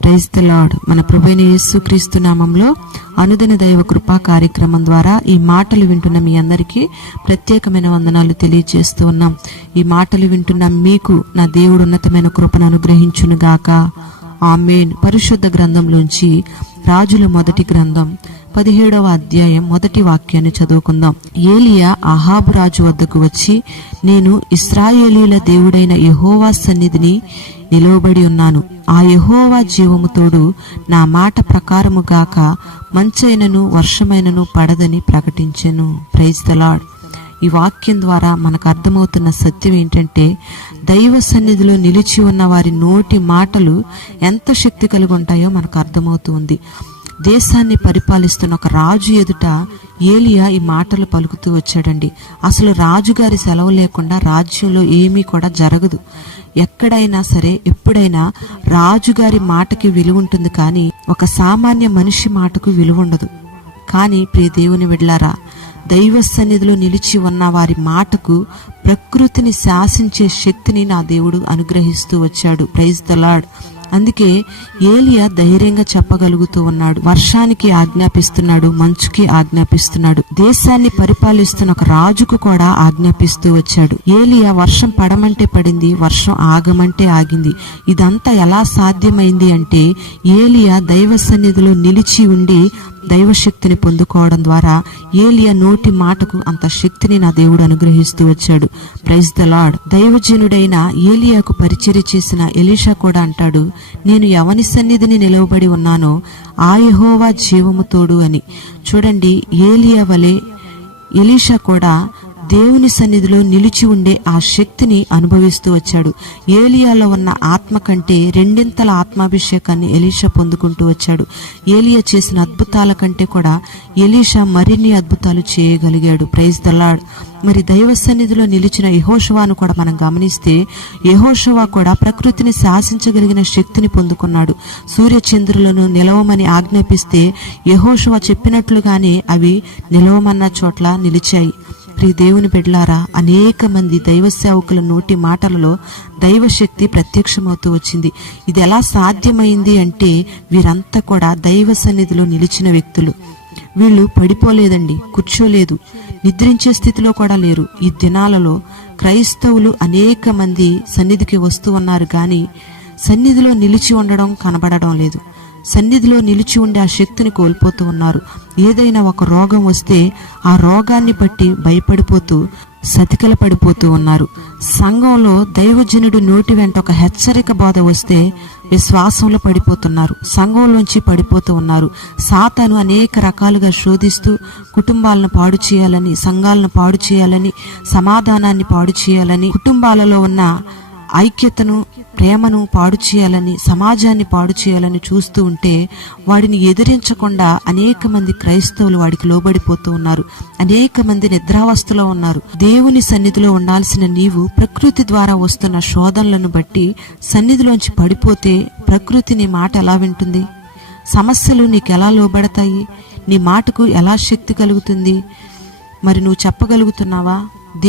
Praise the lord. మన ప్రభువైన యేసుక్రీస్తు నామంలో అనుదిన దైవ కృపా కార్యక్రమం ద్వారా ఈ మాటలు వింటున్న మీ అందరికీ ప్రత్యేకమైన వందనాలు తెలియజేస్తూ ఉన్నాం. ఈ మాటలు వింటున్న మీకు నా దేవుడు ఉన్నతమైన కృపను అనుగ్రహించును గాక. ఆమేన్. పరిశుద్ధ గ్రంథంలోంచి రాజుల మొదటి గ్రంథం 17వ అధ్యాయం మొదటి వాక్యాన్ని చదువుకుందాం. ఏలియా అహాబు రాజు వద్దకు వచ్చి, నేను ఇశ్రాయేలీయుల దేవుడైన యెహోవా సన్నిధిని నిలవబడి ఉన్నాను. ఆ యెహోవా జీవము తోడు నా మాట ప్రకారము గాక మంచైనను వర్షమైనను పడదని ప్రకటించెను. Praise the Lord. ఈ వాక్యం ద్వారా మనకు అర్థమవుతున్న సత్యం ఏంటంటే, దైవ సన్నిధిలో నిలిచి ఉన్న వారి నోటి మాటలు ఎంత శక్తి కలిగి ఉంటాయో మనకు అర్థమవుతుంది. దేశాన్ని పరిపాలిస్తున్న ఒక రాజు ఎదుట ఏలియా ఈ మాటలు పలుకుతూ వచ్చాడండి. అసలు రాజుగారి సెలవు లేకుండా రాజ్యంలో ఏమీ కూడా జరగదు. ఎక్కడైనా సరే ఎప్పుడైనా రాజుగారి మాటకి విలువ ఉంటుంది, కానీ ఒక సామాన్య మనిషి మాటకు విలువ ఉండదు. కానీ ప్రియ దేవుని బిడ్డలారా, దైవ సన్నిధిలో నిలిచి ఉన్న వారి మాటకు ప్రకృతిని శాసించే శక్తిని నా దేవుడు అనుగ్రహిస్తూ వచ్చాడు. Praise the lord. అందుకే ఏలియా ధైర్యంగా చెప్పగలుగుతూ ఉన్నాడు. వర్షానికి ఆజ్ఞాపిస్తున్నాడు, మంచుకి ఆజ్ఞాపిస్తున్నాడు, దేశాన్ని పరిపాలిస్తున్న ఒక రాజుకు కూడా ఆజ్ఞాపిస్తూ వచ్చాడు. ఏలియా వర్షం పడమంటే పడింది, వర్షం ఆగమంటే ఆగింది. ఇదంతా ఎలా సాధ్యమైంది అంటే, ఏలియా దైవ సన్నిధిలో నిలిచి ఉండి దైవశక్తిని పొందుకోవడం ద్వారా ఏలియా నోటి మాటకు అంత శక్తిని నా దేవుడు అనుగ్రహిస్తూ వచ్చాడు. Praise the Lord. దైవజనుడైన ఏలియాకు పరిచర్య చేసిన ఎలీషా కూడా అంటాడు, నేను ఎవని సన్నిధిని నిలవబడి ఉన్నానో ఆ యెహోవా జీవము తోడు అని. చూడండి, ఏలియా వలె ఎలీషా కూడా దేవుని సన్నిధిలో నిలిచి ఉండే ఆ శక్తిని అనుభవిస్తూ వచ్చాడు. ఏలియాలో ఉన్న ఆత్మ కంటే రెండింతల ఆత్మాభిషేకాన్ని ఎలీషా పొందుకుంటూ వచ్చాడు. ఏలియా చేసిన అద్భుతాల కంటే కూడా ఎలీషా మరిన్ని అద్భుతాలు చేయగలిగాడు. Praise the Lord. మరి దైవ సన్నిధిలో నిలిచిన యెహోషువను కూడా మనం గమనిస్తే, యెహోషువ కూడా ప్రకృతిని శాసించగలిగిన శక్తిని పొందుకున్నాడు. సూర్యచంద్రులను నిలవమని ఆజ్ఞాపిస్తే యెహోషువ చెప్పినట్లుగానే అవి నిలవమన్న చోట్ల నిలిచాయి. ప్రియ దేవుని బిడ్డలారా, అనేక మంది దైవ సేవకుల నోటి మాటలలో దైవశక్తి ప్రత్యక్షమవుతూ వచ్చింది. ఇది ఎలా సాధ్యమైంది అంటే, వీరంతా కూడా దైవ సన్నిధిలో నిలిచిన వ్యక్తులు. వీళ్ళు పడిపోలేదండి, కూర్చోలేదు, నిద్రించే స్థితిలో కూడా లేరు. ఈ దినాలలో క్రైస్తవులు అనేక మంది సన్నిధికి వస్తూ ఉన్నారు, కానీ సన్నిధిలో నిలిచి ఉండడం కనబడడం లేదు. సన్నిధిలో నిలిచి ఉండే ఆ శక్తిని కోల్పోతూ ఉన్నారు. ఏదైనా ఒక రోగం వస్తే ఆ రోగాన్ని బట్టి భయపడిపోతూ సతికల పడిపోతూ ఉన్నారు. సంఘంలో దైవజనుడు నోటి వెంట ఒక హెచ్చరిక బోధ వస్తే విశ్వాసంలో పడిపోతున్నారు, సంఘంలోంచి పడిపోతూ ఉన్నారు. సాతాను అనేక రకాలుగా శోధిస్తూ కుటుంబాలను పాడు చేయాలని, సంఘాలను పాడు చేయాలని, సమాధానాన్ని పాడు చేయాలని, కుటుంబాలలో ఉన్న ఐక్యతను, ప్రేమను పాడు చేయాలని, సమాజాన్ని పాడు చేయాలని చూస్తూ ఉంటే, వాడిని ఎదిరించకుండా అనేక మంది క్రైస్తవులు వాడికి లోబడిపోతూ ఉన్నారు. అనేక మంది నిద్రావస్థలో ఉన్నారు. దేవుని సన్నిధిలో ఉండాల్సిన నీవు ప్రకృతి ద్వారా వస్తున్న శోధనలను బట్టి సన్నిధిలోంచి పడిపోతే ప్రకృతి నీ మాట ఎలా వింటుంది? సమస్యలు నీకు ఎలా లోబడతాయి? నీ మాటకు ఎలా శక్తి కలుగుతుంది? మరి నువ్వు చెప్పగలుగుతున్నావా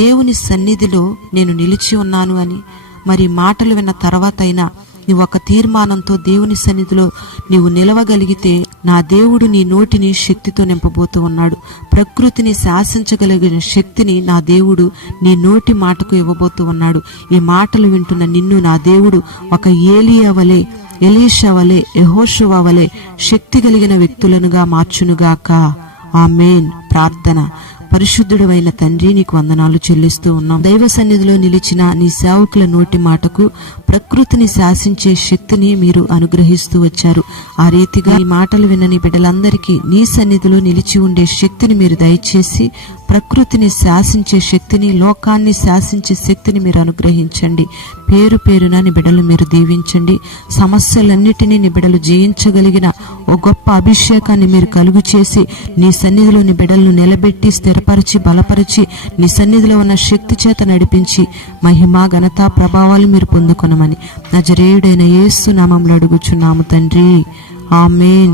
దేవుని సన్నిధిలో నేను నిలిచి ఉన్నాను అని? మరి మాటలు విన్న తర్వాత అయినా నువ్వు ఒక తీర్మానంతో దేవుని సన్నిధిలో నీవు నిలవగలిగితే, నా దేవుడు నీ నోటిని శక్తితో నింపబోతూ ఉన్నాడు. ప్రకృతిని శాసించగలిగిన శక్తిని నా దేవుడు నీ నోటి మాటకు ఇవ్వబోతూ ఉన్నాడు. ఈ మాటలు వింటున్న నిన్ను నా దేవుడు ఒక ఏలియా వలె, ఎలీషా వలె, యెహోషువ వలె శక్తి కలిగిన వ్యక్తులనుగా మార్చునుగాక. ఆమేన్. ప్రార్థన. పరిశుద్ధుడైన తండ్రి, నీకు వందనాలు చెల్లిస్తూ ఉన్నాం. దైవ సన్నిధిలో నిలిచిన నీ సేవకుల నోటి మాటకు ప్రకృతిని శాసించే శక్తిని మీరు అనుగ్రహిస్తూ వచ్చారు. ఆ రీతిగా ఈ మాటలు విన్న నీ బిడ్డలందరికీ నీ సన్నిధిలో నిలిచి ఉండే శక్తిని మీరు దయచేసి, ప్రకృతిని శాసించే శక్తిని, లోకాన్ని శాసించే శక్తిని మీరు అనుగ్రహించండి. పేరు పేరున నీ బిడ్డలు మీరు దీవించండి. సమస్యలన్నిటినీ నీ బిడ్డలు జయించగలిగిన ఓ గొప్ప అభిషేకాన్ని మీరు కలుగు చేసి, నీ సన్నిధిలో నీ బిడ్డలను నిలబెట్టి, స్థిరపరిచి, బలపరిచి, నీ సన్నిధిలో ఉన్న శక్తి చేత నడిపించి, మహిమ, ఘనత, ప్రభావాలు మీరు పొందుకొనమని నజరేయుడైన యేసు నామములో అడుగుచున్నాము తండ్రి. ఆమేన్.